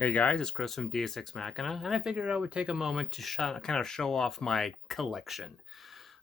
Hey guys, it's Chris from DS6 Machina, and I figured I would take a moment to kind of show off my collection.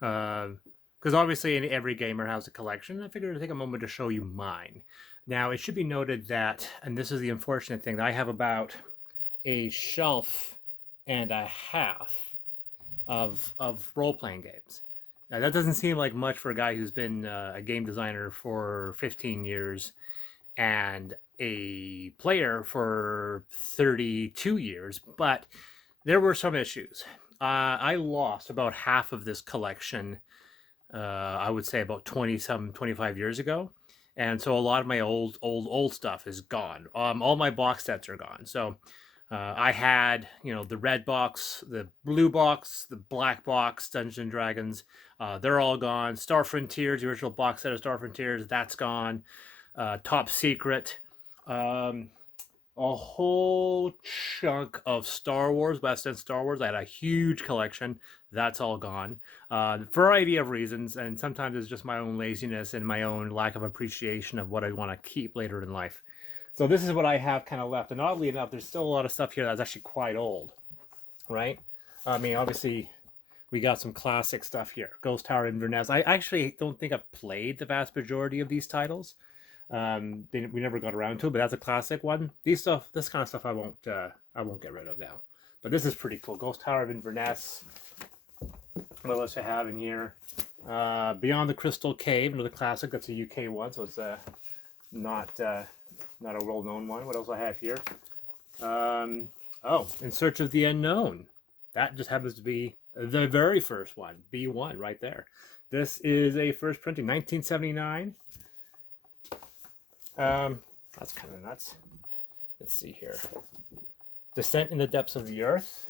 Because obviously every gamer has a collection. I figured I'd take a moment to show you mine. Now, it should be noted that, and this is the unfortunate thing, that I have about a shelf and a half of role-playing games. Now, that doesn't seem like much for a guy who's been a game designer for 15 years and a player for 32 years, but there were some issues. I lost about half of this collection, I would say about 25 years ago. And so a lot of my old stuff is gone. All my box sets are gone. So I had, the red box, the blue box, the black box, Dungeons and Dragons. They're all gone. Star Frontiers, the original box set of Star Frontiers, that's gone. Top Secret, um, a whole chunk of Star Wars, West End Star Wars. I had a huge collection. That's all gone. Variety of reasons, and sometimes it's just my own laziness and my own lack of appreciation of what I want to keep later in life. So this is what I have kind of left. And oddly enough, there's still a lot of stuff here that's actually quite old, right? I mean, obviously, we got some classic stuff here. Ghost Tower Inverness. I actually don't think I've played the vast majority of these titles. We never got around to it, but that's a classic one. This kind of stuff, I won't get rid of now. But this is pretty cool. Ghost Tower of Inverness. What else I have in here? Beyond the Crystal Cave, another classic. That's a UK one, so it's not a well-known one. What else I have here? Oh, In Search of the Unknown. That just happens to be the very first one, B1, right there. This is a first printing, 1979. That's kind of nuts. Let's see here. Descent in the Depths of the Earth.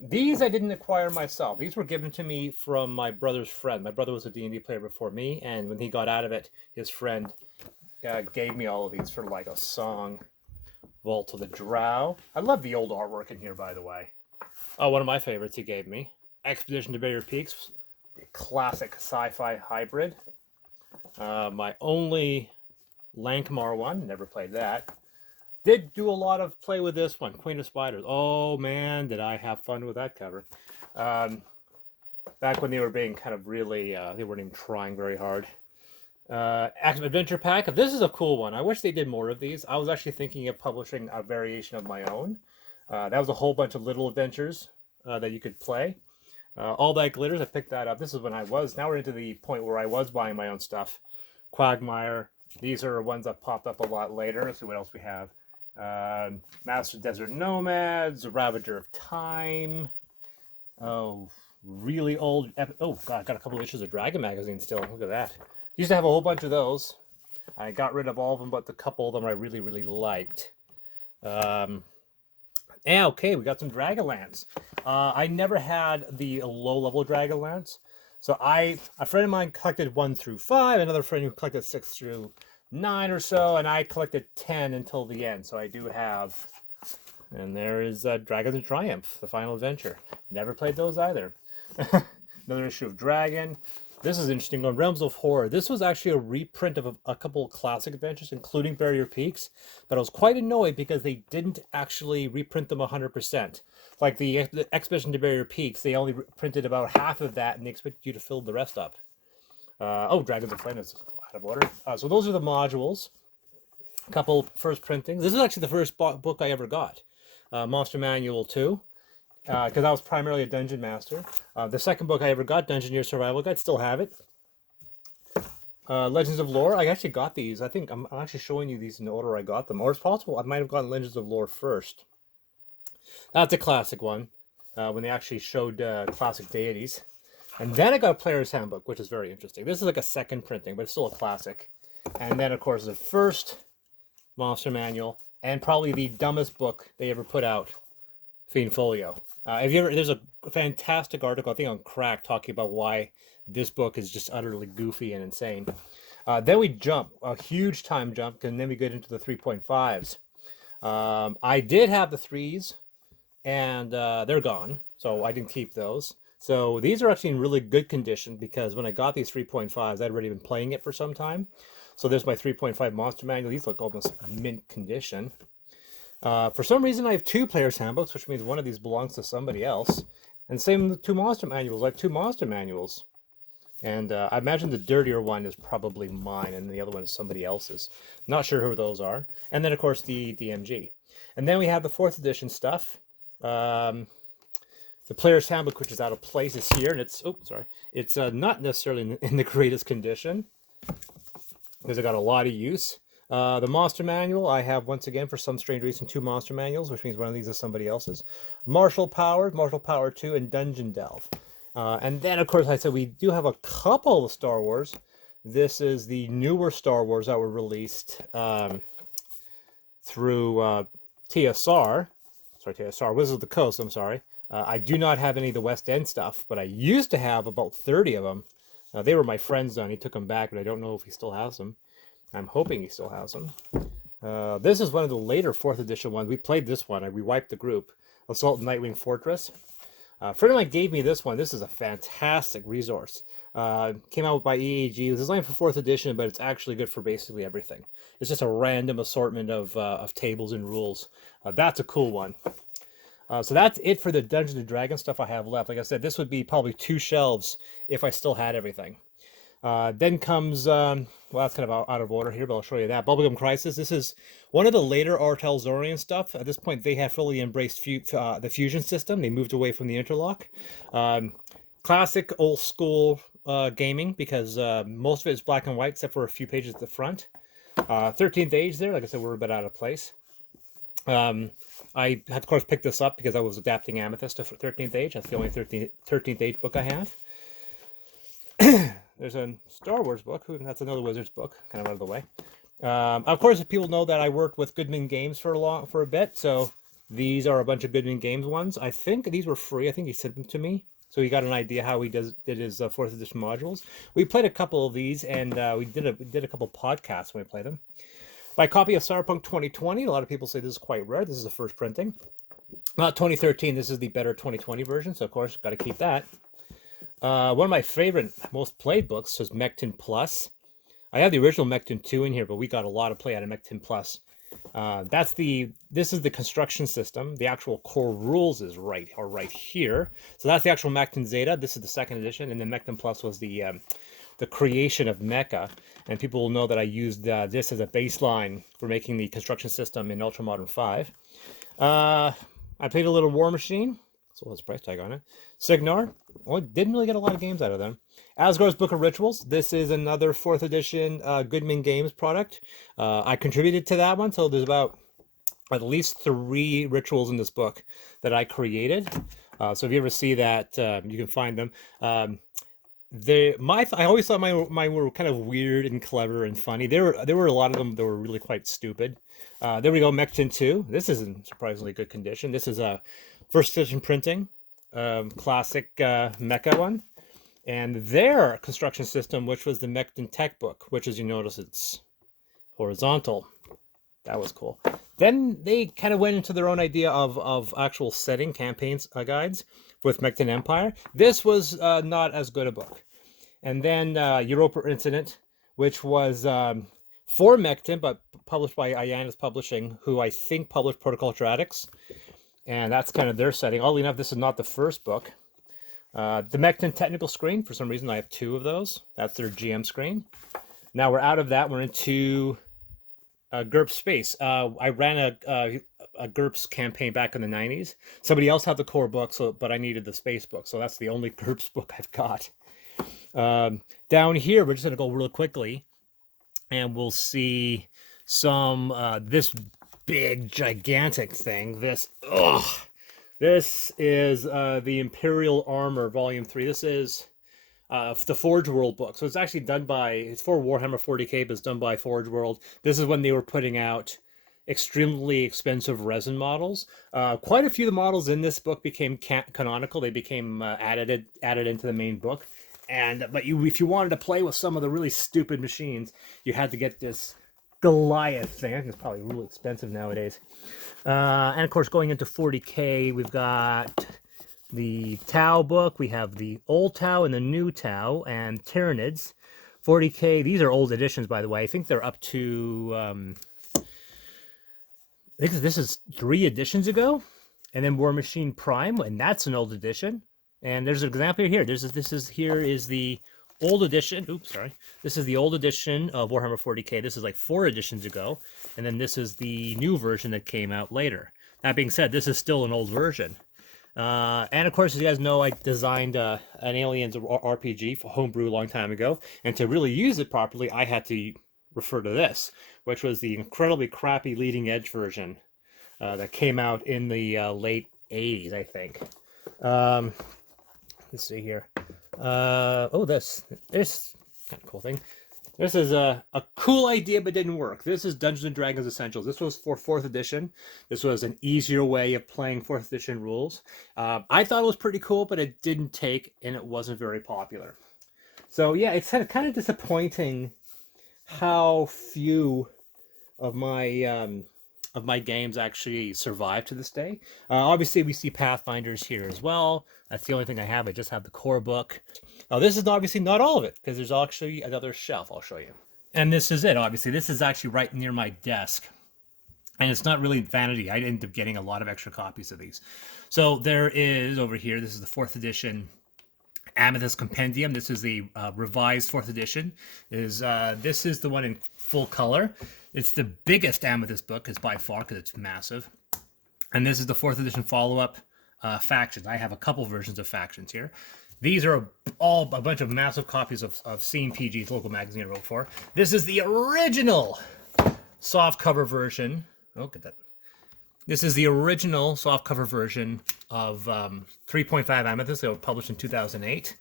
These I didn't acquire myself. These were given to me from my brother's friend. My brother was a D&D player before me, and when he got out of it, his friend gave me all of these for like a song. Vault of the Drow. I love the old artwork in here, by the way. Oh, one of my favorites he gave me. Expedition to Barrier Peaks. The classic sci-fi hybrid. My only Lankmar one, never played that. Did do a lot of play with this one, Queen of Spiders. Oh man, did I have fun with that cover. Back when they were being kind of really, they weren't even trying very hard. Active Adventure Pack. This is a cool one. I wish they did more of these. I was actually thinking of publishing a variation of my own. That was a whole bunch of little adventures that you could play. All That Glitters, I picked that up. This is when I was, now we're into the point where I was buying my own stuff. Quagmire. These are ones that popped up a lot later. Let's see what else we have. Master Desert Nomads, Ravager of Time. Oh, really old. Oh, God, I got a couple of issues of Dragon Magazine still. Look at that. Used to have a whole bunch of those. I got rid of all of them, but the couple of them I really, really liked. And okay, we got some Dragonlance. I never had the low-level Dragonlance. So a friend of mine collected 1 through 5, another friend who collected 6 through 9 or so, and I collected 10 until the end. So I do have, and there is Dragons and Triumph, the final adventure. Never played those either. Another issue of Dragon. This is interesting. On Realms of Horror, this was actually a reprint of a couple of classic adventures, including Barrier Peaks, but I was quite annoyed because they didn't actually reprint them 100%. Like the Expedition to Barrier Peaks, they only printed about half of that, and they expected you to fill the rest up. Oh, Dragons of Flame is out of order. So those are the modules. A couple first printings. This is actually the first book I ever got. Monster Manual 2. Because I was primarily a dungeon master. The second book I ever got, Dungeoneer Survival Guide, still have it. Legends of Lore, I actually got these. I think I'm actually showing you these in the order I got them. Or it's possible I might have gotten Legends of Lore first. That's a classic one, when they actually showed classic deities. And then I got a Player's Handbook, which is very interesting. This is like a second printing, but it's still a classic. And then, of course, the first Monster Manual, and probably the dumbest book they ever put out, Fiend Folio. There's a fantastic article, I think on Crack, talking about why this book is just utterly goofy and insane. Then we jump, a huge time jump, and then we get into the 3.5s. I did have the 3s, and they're gone, so I didn't keep those. So these are actually in really good condition, because when I got these 3.5s, I'd already been playing it for some time. So there's my 3.5 Monster Manual. These look almost mint condition. For some reason, I have 2 players' handbooks, which means one of these belongs to somebody else. And same with 2 monster manuals. I have 2 monster manuals. And I imagine the dirtier one is probably mine, and the other one is somebody else's. Not sure who those are. And then, of course, the DMG. And then we have the 4th edition stuff. The player's handbook, which is out of place, is here, and it's not necessarily in the greatest condition because it got a lot of use. The monster manual, I have once again for some strange reason 2 monster manuals, which means one of these is somebody else's. Martial Power 2, and Dungeon Delve. And then, of course, I said we do have a couple of Star Wars. This is the newer Star Wars that were released through TSR. TSR, Wizards of the Coast, I'm sorry. I do not have any of the West End stuff, but I used to have about 30 of them. They were my friend's son. He took them back, but I don't know if he still has them. I'm hoping he still has them. This is one of the later 4th edition ones. We played this one. We wiped the group. Assault Nightwing Fortress. A friend of mine gave me this one. This is a fantastic resource. Came out by EAG. It was designed for 4th edition, but it's actually good for basically everything. It's just a random assortment of tables and rules. That's a cool one. So that's it for the Dungeons & Dragons stuff I have left. Like I said, this would be probably 2 shelves if I still had everything. Then comes, well, that's kind of out of order here, but I'll show you that. Bubblegum Crisis. This is one of the later Artel Zorian stuff. At this point, they had fully embraced the fusion system. They moved away from the interlock. Classic old school gaming, because most of it is black and white, except for a few pages at the front. 13th Age there. Like I said, we're a bit out of place. I had, of course, picked this up because I was adapting Amethyst to 13th Age. That's the only 13th Age book I have. There's a Star Wars book. That's another Wizards book, kind of out of the way. Of course, people know that I worked with Goodman Games for a bit, so these are a bunch of Goodman Games ones. I think these were free. I think he sent them to me, so he got an idea how he did his 4th edition modules. We played a couple of these, and we did a couple podcasts when we played them. My copy of Cyberpunk 2020. A lot of people say this is quite rare. This is the first printing. Not 2013. This is the better 2020 version, so of course, got to keep that. One of my favorite, most played books was Mechton Plus. I have the original Mechton 2 in here, but we got a lot of play out of Mechton Plus. This is the construction system. The actual core rules are right here. So that's the actual Mechton Zeta. This is the 2nd edition, and then Mechton Plus was the creation of Mecha. And people will know that I used this as a baseline for making the construction system in Ultramodern 5. I played a little War Machine. So what's the price tag on it? Signar. Well, didn't really get a lot of games out of them. Asgard's Book of Rituals. This is another 4th edition Goodman Games product. I contributed to that one, so there's about at least 3 rituals in this book that I created. So if you ever see that, you can find them. I always thought mine were kind of weird and clever and funny. There were a lot of them that were really quite stupid. There we go, Mechton 2. This is in surprisingly good condition. This is a 1st edition printing, classic mecha one. And their construction system, which was the Mechton Tech book, which, as you notice, it's horizontal. That was cool. Then they kind of went into their own idea of actual setting campaigns guides with Mechton Empire. This was not as good a book. And then Europa Incident, which was for Mechton, but published by Ionis Publishing, who I think published Protocol Tradix. And that's kind of their setting. Oddly enough, this is not the first book. The Mechton Technical Screen, for some reason I have 2 of those. That's their GM screen. Now we're out of that. We're into GURPS Space. I ran a GURPS campaign back in the 90s. Somebody else had the core book, but I needed the space book. So that's the only GURPS book I've got. Down here, we're just going to go real quickly. And we'll see some, this big, gigantic thing. This is the Imperial Armor Volume 3. This is the Forge World book. So it's actually it's for Warhammer 40k, but it's done by Forge World. This is when they were putting out extremely expensive resin models. Quite a few of the models in this book became canonical. They became added into the main book. But if you wanted to play with some of the really stupid machines, you had to get this Goliath thing. I think it's probably really expensive nowadays. And of course, going into 40k, we've got the Tau book. We have the old Tau and the new Tau and Tyranids. 40k, these are old editions, by the way. I think they're up to I think this is 3 editions ago, and then War Machine Prime, and that's an old edition. And there's an example here. Here is the old edition. Oops, sorry. This is the old edition of Warhammer 40K. This is like 4 editions ago, and then this is the new version that came out later. That being said, this is still an old version. And of course, as you guys know, I designed an Aliens RPG for homebrew a long time ago, and to really use it properly, I had to refer to this, which was the incredibly crappy leading edge version that came out in the late 80s, I think. Let's see here. This kind of cool thing. This is a cool idea, but didn't work. This is Dungeons & Dragons Essentials. This was for 4th edition. This was an easier way of playing 4th edition rules. I thought it was pretty cool, but it didn't take, and it wasn't very popular. So yeah, it's kind of disappointing how few of my games actually survive to this day. Obviously, we see Pathfinders here as well. That's the only thing I have. I just have the core book. This is obviously not all of it, because there's actually another shelf I'll show you. And this is it, obviously. This is actually right near my desk. And it's not really vanity. I ended up getting a lot of extra copies of these. So there is, over here, this is the 4th edition Amethyst Compendium. This is the revised 4th edition. This is the one in full color. It's the biggest Amethyst book, it's by far, because it's massive. And this is the 4th edition follow-up Factions. I have a couple versions of Factions here. These are all a bunch of massive copies of Scene PG's local magazine I wrote for. This is the original softcover version. Look at that. This is the original softcover version of 3.5 Amethyst. They were published in 2008.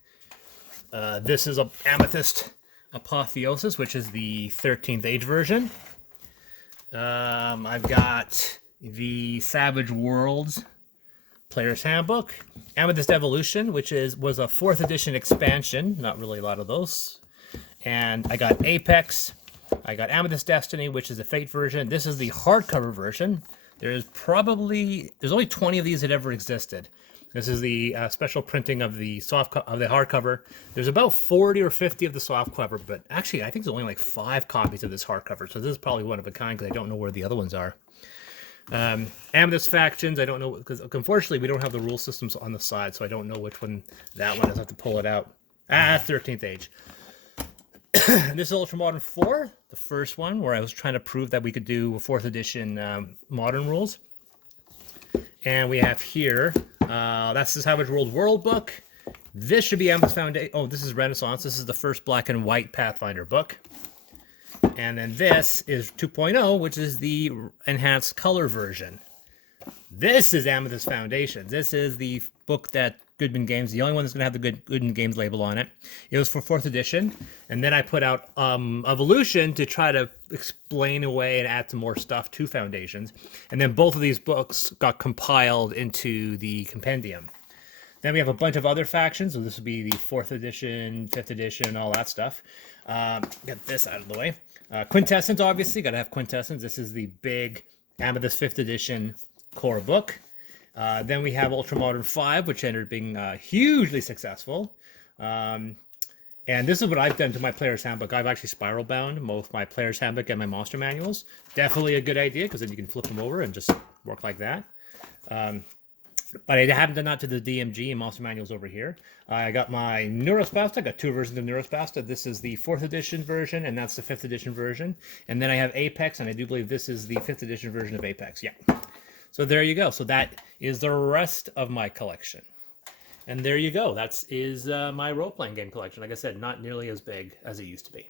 This is Amethyst Apotheosis, which is the 13th Age version. I've got the Savage Worlds Player's Handbook, Amethyst Evolution, which was a 4th edition expansion. Not really a lot of those. And I got Apex. I got Amethyst Destiny, which is the Fate version. This is the hardcover version. There's only 20 of these that ever existed. This is the special printing of the hardcover. There's about 40 or 50 of the softcover, but actually I think there's only like 5 copies of this hardcover. So this is probably one of a kind, because I don't know where the other ones are. Amethyst Factions, I don't know, because unfortunately we don't have the rule systems on the side, so I don't know which one that one is. I have to pull it out. 13th Age. This is Ultramodern 4, the first one, where I was trying to prove that we could do 4th edition modern rules. And we have here, that's the Savage World book. This should be Amethyst Foundation. Oh, this is Renaissance. This is the first black and white Pathfinder book. And then this is 2.0, which is the enhanced color version. This is Amethyst Foundation. This is the book that Goodman Games, the only one that's going to have the Goodman Games label on it. It was for 4th edition. And then I put out Evolution to try to explain away and add some more stuff to Foundations. And then both of these books got compiled into the compendium. Then we have a bunch of other factions. So this would be the 4th edition, 5th edition, all that stuff. Get this out of the way. Quintessence, obviously. Got to have Quintessence. This is the big Amethyst 5th edition core book. Then we have Ultramodern 5, which ended up being hugely successful. And this is what I've done to my Player's Handbook. I've actually spiral bound both my Player's Handbook and my Monster Manuals. Definitely a good idea, because then you can flip them over and just work like that. But I haven't done that to the DMG and Monster Manuals over here. I got my Neurospasta. I got 2 versions of Neurospasta. This is the 4th edition version, and that's the 5th edition version. And then I have Apex, and I do believe this is the 5th edition version of Apex. Yeah. So there you go. So that is the rest of my collection. And there you go. That is my role-playing game collection. Like I said, not nearly as big as it used to be.